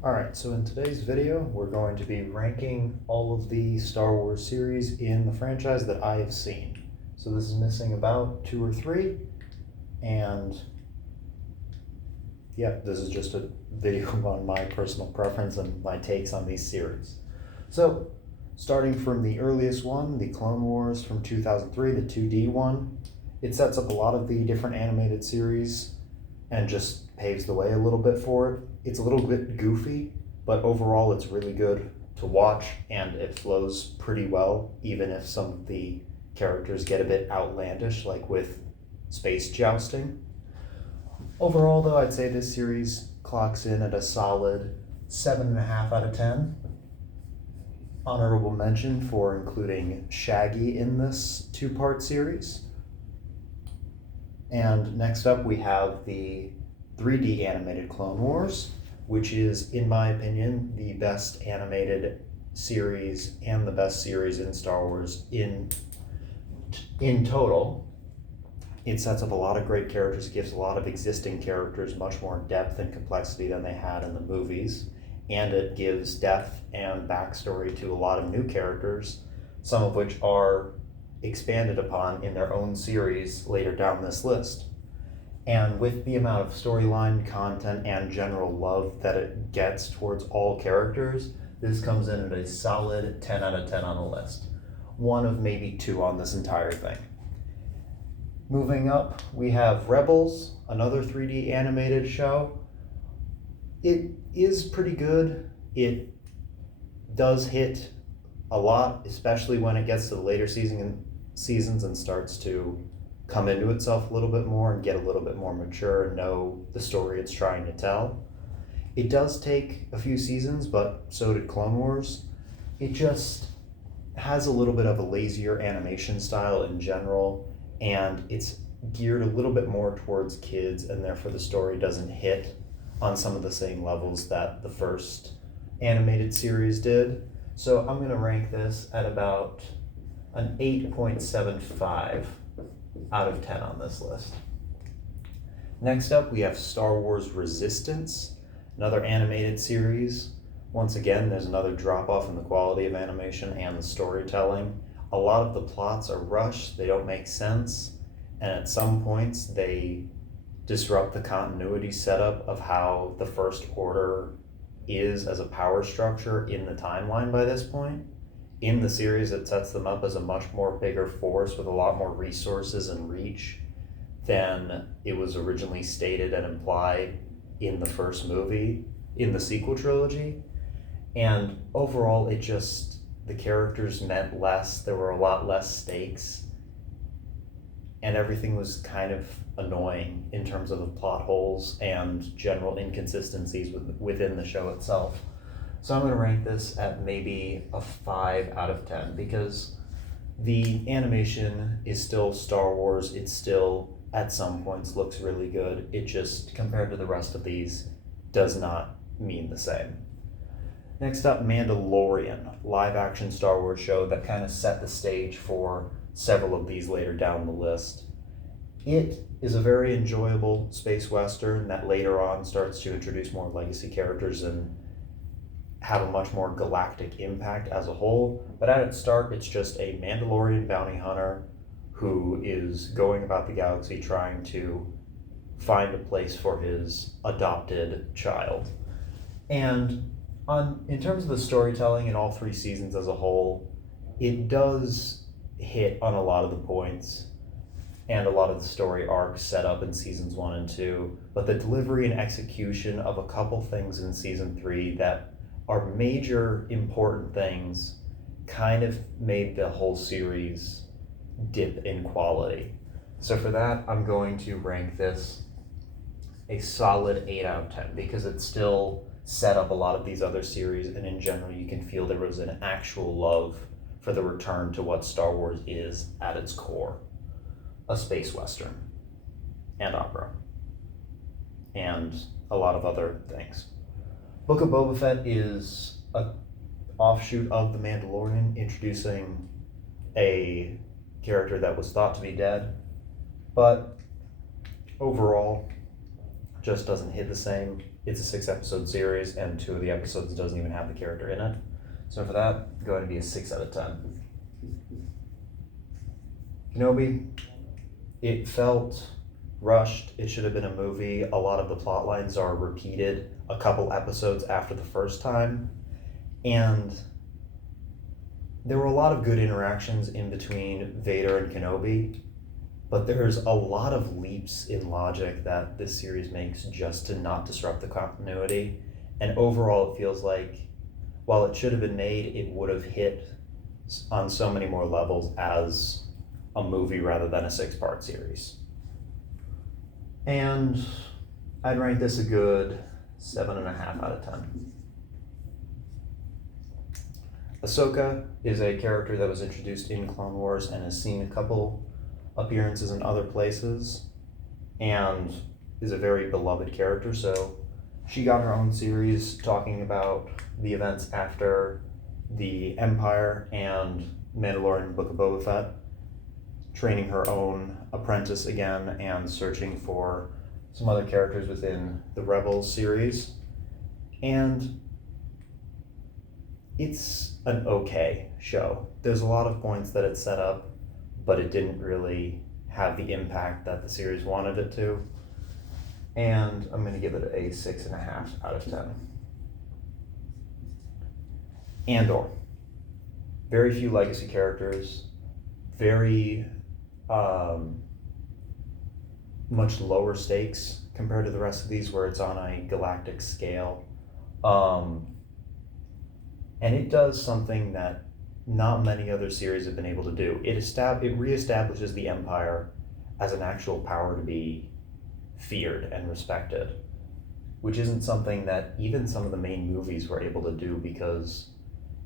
Alright, so in today's video, we're going to be ranking all of the Star Wars series in the franchise that I have seen. So this is missing about 2 or 3, and yeah, this is just a video on my personal preference and my takes on these series. So, starting from the earliest one, the Clone Wars from 2003, the 2D one, it sets up a lot of the different animated series and just paves the way a little bit for it. It's a little bit goofy, but overall it's really good to watch and it flows pretty well, even if some of the characters get a bit outlandish, like with space jousting. Overall, though, I'd say this series clocks in at a solid 7.5 out of 10. Honorable mention for including Shaggy in this 2-part series. And next up we have the 3D animated Clone Wars, which is, in my opinion, the best animated series and the best series in Star Wars in total. It sets up a lot of great characters, it gives a lot of existing characters much more depth and complexity than they had in the movies, and it gives depth and backstory to a lot of new characters, some of which are expanded upon in their own series later down this list. And with the amount of storyline, content, and general love that it gets towards all characters, this comes in at a solid 10 out of 10 on the list. One of maybe 2 on this entire thing. Moving up, we have Rebels, another 3D animated show. It is pretty good. It does hit a lot, especially when it gets to the later seasons and starts to come into itself a little bit more and get a little bit more mature and know the story it's trying to tell. It does take a few seasons, but so did Clone Wars. It just has a little bit of a lazier animation style in general, and it's geared a little bit more towards kids, and therefore the story doesn't hit on some of the same levels that the first animated series did. So I'm going to rank this at about an 8.75 out of 10 on this list. Next up, we have Star Wars Resistance, another animated series. Once again, there's another drop-off in the quality of animation and the storytelling. A lot of the plots are rushed, they don't make sense, and at some points they disrupt the continuity setup of how the First Order is as a power structure in the timeline by this point. In the series, it sets them up as a much more bigger force with a lot more resources and reach than it was originally stated and implied in the first movie, in the sequel trilogy. And overall, the characters meant less, there were a lot less stakes, and everything was kind of annoying in terms of the plot holes and general inconsistencies within the show itself. So I'm going to rank this at maybe a 5 out of 10 because the animation is still Star Wars. It still, at some points, looks really good. It just, compared to the rest of these, does not mean the same. Next up, Mandalorian, live-action Star Wars show that kind of set the stage for several of these later down the list. It is a very enjoyable space western that later on starts to introduce more legacy characters and have a much more galactic impact as a whole, but at its start, it's just a Mandalorian bounty hunter who is going about the galaxy trying to find a place for his adopted child. And in terms of the storytelling in all 3 seasons as a whole, it does hit on a lot of the points and a lot of the story arcs set up in seasons 1 and 2, but the delivery and execution of a couple things in season 3 that are major important things kind of made the whole series dip in quality. So for that, I'm going to rank this a solid 8 out of 10 because it still set up a lot of these other series, and in general you can feel there was an actual love for the return to what Star Wars is at its core, a space western and opera and a lot of other things. Book of Boba Fett is an offshoot of The Mandalorian, introducing a character that was thought to be dead, but overall just doesn't hit the same. It's a 6-episode series, and 2 of the episodes doesn't even have the character in it. So for that, go ahead and be a 6 out of 10. Kenobi, it felt rushed. It should have been a movie. A lot of the plot lines are repeated a couple episodes after the first time, and there were a lot of good interactions in between Vader and Kenobi, but there's a lot of leaps in logic that this series makes just to not disrupt the continuity, and overall it feels like while it should have been made, it would have hit on so many more levels as a movie rather than a 6-part series. And I'd rank this a good 7.5 out of 10. Ahsoka is a character that was introduced in Clone Wars and has seen a couple appearances in other places and is a very beloved character. So she got her own series talking about the events after the Empire and Mandalorian Book of Boba Fett, training her own apprentice again and searching for some other characters within the Rebels series. And it's an okay show. There's a lot of points that it set up, but it didn't really have the impact that the series wanted it to. And I'm going to give it a 6.5 out of 10. Andor. Very few legacy characters, very much lower stakes compared to the rest of these where it's on a galactic scale. And it does something that not many other series have been able to do. It reestablishes the Empire as an actual power to be feared and respected, which isn't something that even some of the main movies were able to do, because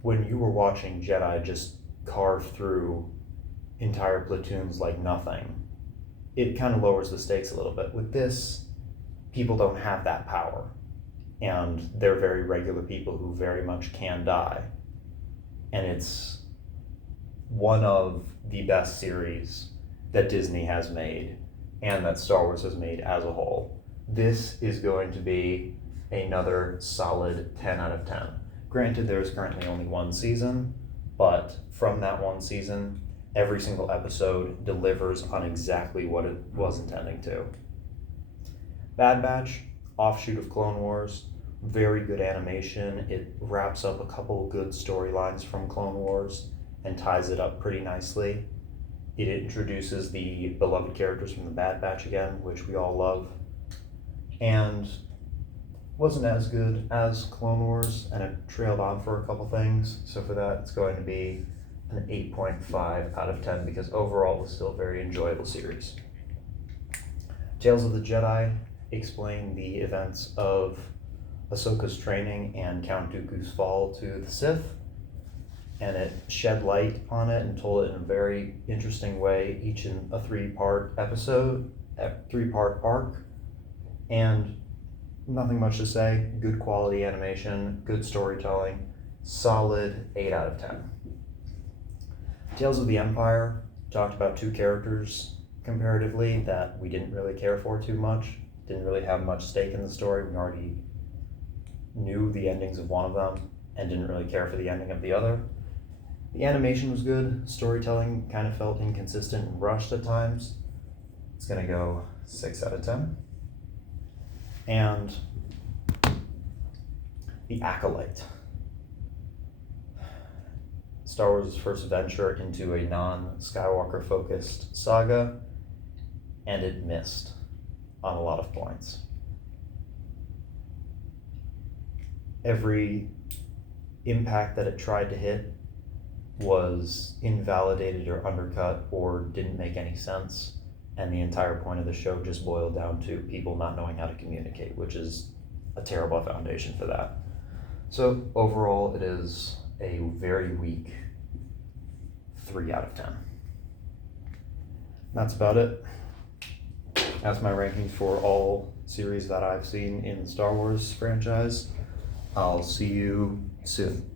when you were watching Jedi just carve through entire platoons like nothing, it kind of lowers the stakes a little bit. With this, people don't have that power, and they're very regular people who very much can die. And it's one of the best series that Disney has made and that Star Wars has made as a whole. This is going to be another solid 10 out of 10. Granted, there's currently only one season, but from that one season, every single episode delivers on exactly what it was intending to. Bad Batch, offshoot of Clone Wars, very good animation. It wraps up a couple good storylines from Clone Wars and ties it up pretty nicely. It introduces the beloved characters from the Bad Batch again, which we all love, and wasn't as good as Clone Wars, and it trailed on for a couple things. So for that, it's going to be an 8.5 out of 10, because overall it was still a very enjoyable series. Tales of the Jedi explain the events of Ahsoka's training and Count Dooku's fall to the Sith, and it shed light on it and told it in a very interesting way, each in a 3-part episode, a 3-part arc, and nothing much to say. Good quality animation, good storytelling, solid 8 out of 10. Tales of the Empire talked about 2 characters comparatively that we didn't really care for too much, didn't really have much stake in the story. We already knew the endings of one of them and didn't really care for the ending of the other. The animation was good, storytelling kind of felt inconsistent and rushed at times. It's gonna go 6 out of 10. And The Acolyte. Star Wars' first venture into a non-Skywalker focused saga, and it missed on a lot of points. Every impact that it tried to hit was invalidated or undercut or didn't make any sense, and the entire point of the show just boiled down to people not knowing how to communicate, which is a terrible foundation for that. So overall, it is a very weak 3 out of 10. That's about it. That's my rankings for all series that I've seen in the Star Wars franchise. I'll see you soon.